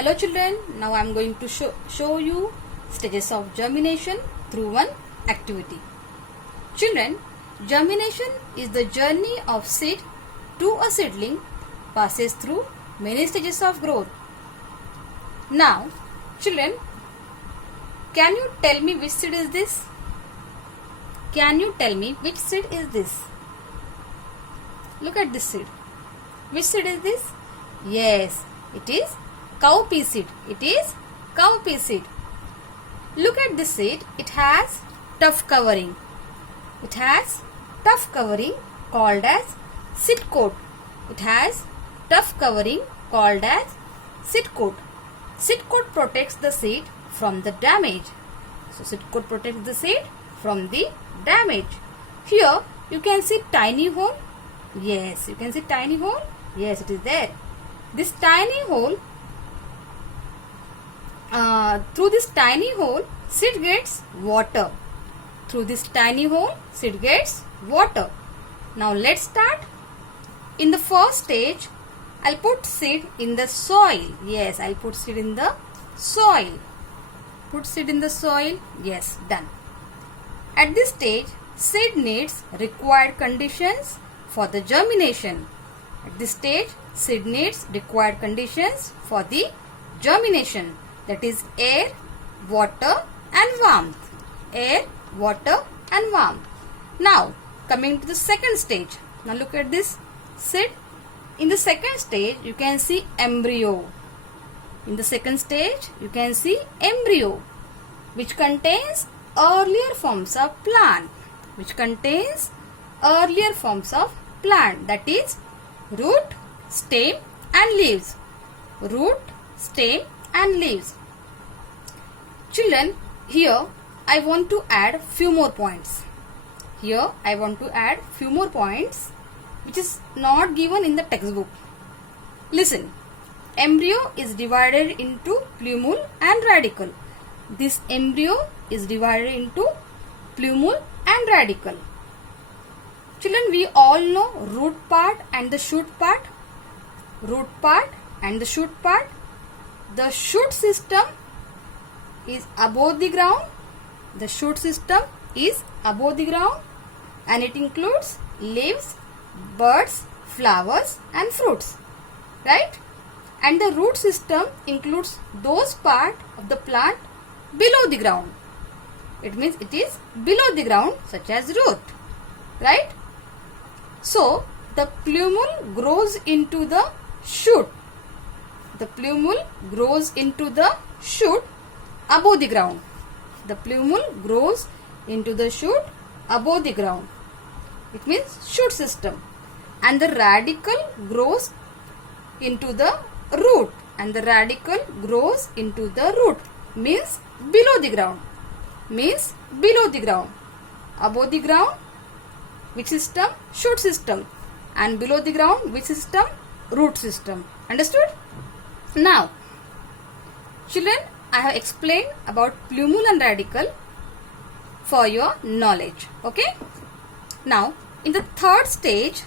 Hello children, now I am going to show you stages of germination through one activity. Children, germination is the journey of seed to a seedling, passes through many stages of growth. Now, children, can you tell me which seed is this? Can you tell me which seed is this? Look at this seed. Which seed is this? Yes, it is cowpea seed. It is cowpea seed. Look at this seed. It has tough covering. It has tough covering called as seed coat. It has tough covering called as seed coat. Seed coat protects the seed from the damage. So seed coat protects the seed from the damage. Here you can see tiny hole. Yes, you can see tiny hole. Yes, it is there. This tiny hole, through this tiny hole, seed gets water. Through this tiny hole, seed gets water. Now let's start. In the first stage, I'll put seed in the soil. Yes, I'll put seed in the soil. Put seed in the soil. Yes, done. At this stage, seed needs required conditions for the germination. At this stage, seed needs required conditions for the germination. That is air, water and warmth. Air, water and warmth. Now, coming to the second stage. Now look at this seed. In the second stage, you can see embryo. In the second stage, you can see embryo, which contains earlier forms of plant. Which contains earlier forms of plant. That is root, stem and leaves. Root, stem and leaves. Children, here I want to add few more points. Here I want to add few more points which is not given in the textbook. Listen, embryo is divided into plumule and radicle. This embryo is divided into plumule and radicle. Children, we all know root part and the shoot part. Root part and the shoot part. The shoot system is above the ground. The shoot system is above the ground and it includes leaves, buds, flowers and fruits. Right? And the root system includes those parts of the plant below the ground. It means it is below the ground, such as root. Right? So, the plumule grows into the shoot. The plumule grows into the shoot above the ground. The plumule grows into the shoot above the ground. It means shoot system. And the radicle grows into the root. And the radicle grows into the root. Means below the ground. Means below the ground. Above the ground, which system? Shoot system. And below the ground, which system? Root system. Understood? Now, children, I have explained about plumule and radicle for your knowledge. Okay? Now, in the third stage,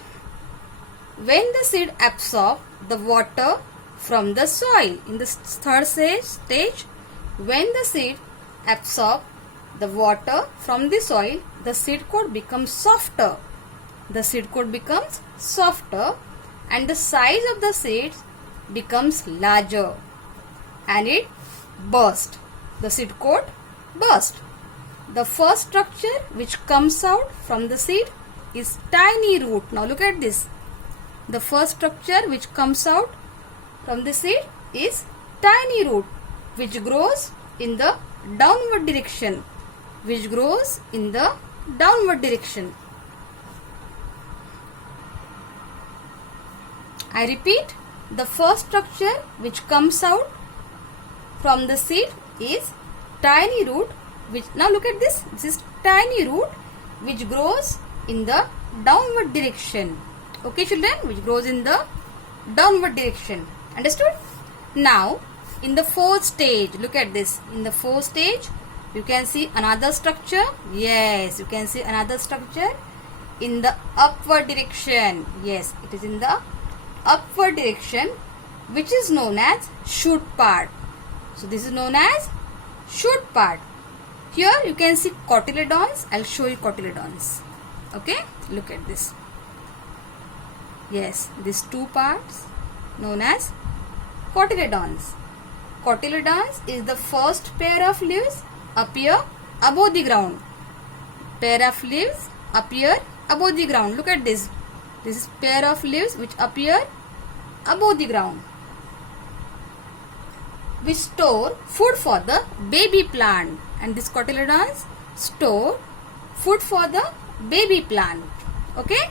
when the seed absorbs the water from the soil, in the third stage, when the seed absorbs the water from the soil, the seed coat becomes softer. The seed coat becomes softer and the size of the seeds becomes larger and it bursts. The seed coat bursts. The first structure which comes out from the seed is tiny root. Now look at this. The first structure which comes out from the seed is tiny root, which grows in the downward direction. Which grows in the downward direction. I repeat, the first structure which comes out from the seed is tiny root, which, now look at this, this is tiny root which grows in the downward direction. Okay children, which grows in the downward direction. Understood? Now, in the fourth stage, look at this, in the fourth stage, you can see another structure. Yes, you can see another structure in the upward direction. Yes, it is in the upward direction which is known as shoot part. So this is known as shoot part. Here you can see cotyledons. I'll show you cotyledons. Okay, look at this. Yes, these two parts known as cotyledons. Cotyledons is the first pair of leaves appear above the ground. Pair of leaves appear above the ground. Look at this. This is pair of leaves which appear above the ground. We store food for the baby plant, and these cotyledons store food for the baby plant. Okay,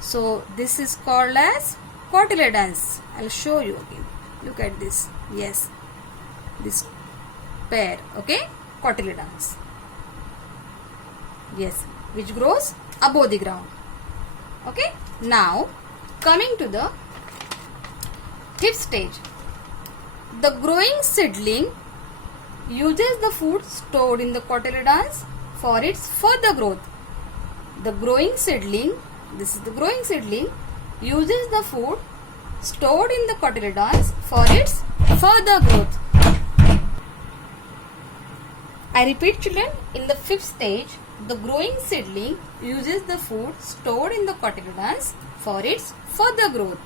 so this is called as cotyledons. I'll show you again. Look at this. Yes, this pair. Okay, cotyledons. Yes, which grows above the ground. Okay, now coming to the fifth stage. The growing seedling uses the food stored in the cotyledons for its further growth. The growing seedling, this is the growing seedling, uses the food stored in the cotyledons for its further growth. I repeat, children, in the fifth stage, the growing seedling uses the food stored in the cotyledons for its further growth.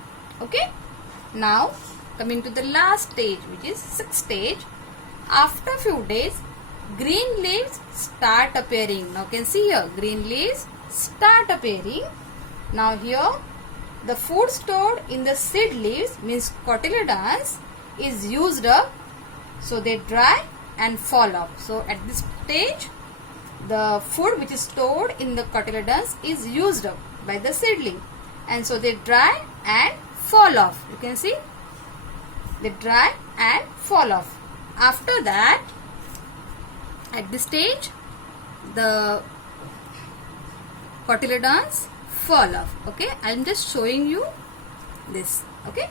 Okay. Now coming to the last stage, which is sixth stage. After few days, green leaves start appearing. Now you can see here green leaves start appearing. Now here the food stored in the seed leaves, means cotyledons, is used up, so they dry and fall off. So at this stage, the food which is stored in the cotyledons is used up by the seedling, and so they dry and fall off. You can see they dry and fall off. After that, at this stage, the cotyledons fall off. Okay, I am just showing you this. Okay,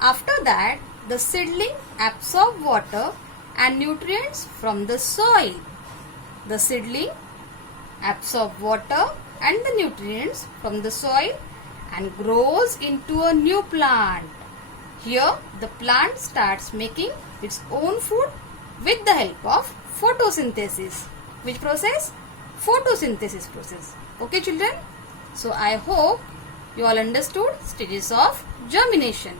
after that, the seedling absorb water and nutrients from the soil. The seedling absorb water and the nutrients from the soil and grows into a new plant. Here the plant starts making its own food with the help of photosynthesis. Which process? Photosynthesis process. Okay, children? So I hope you all understood stages of germination.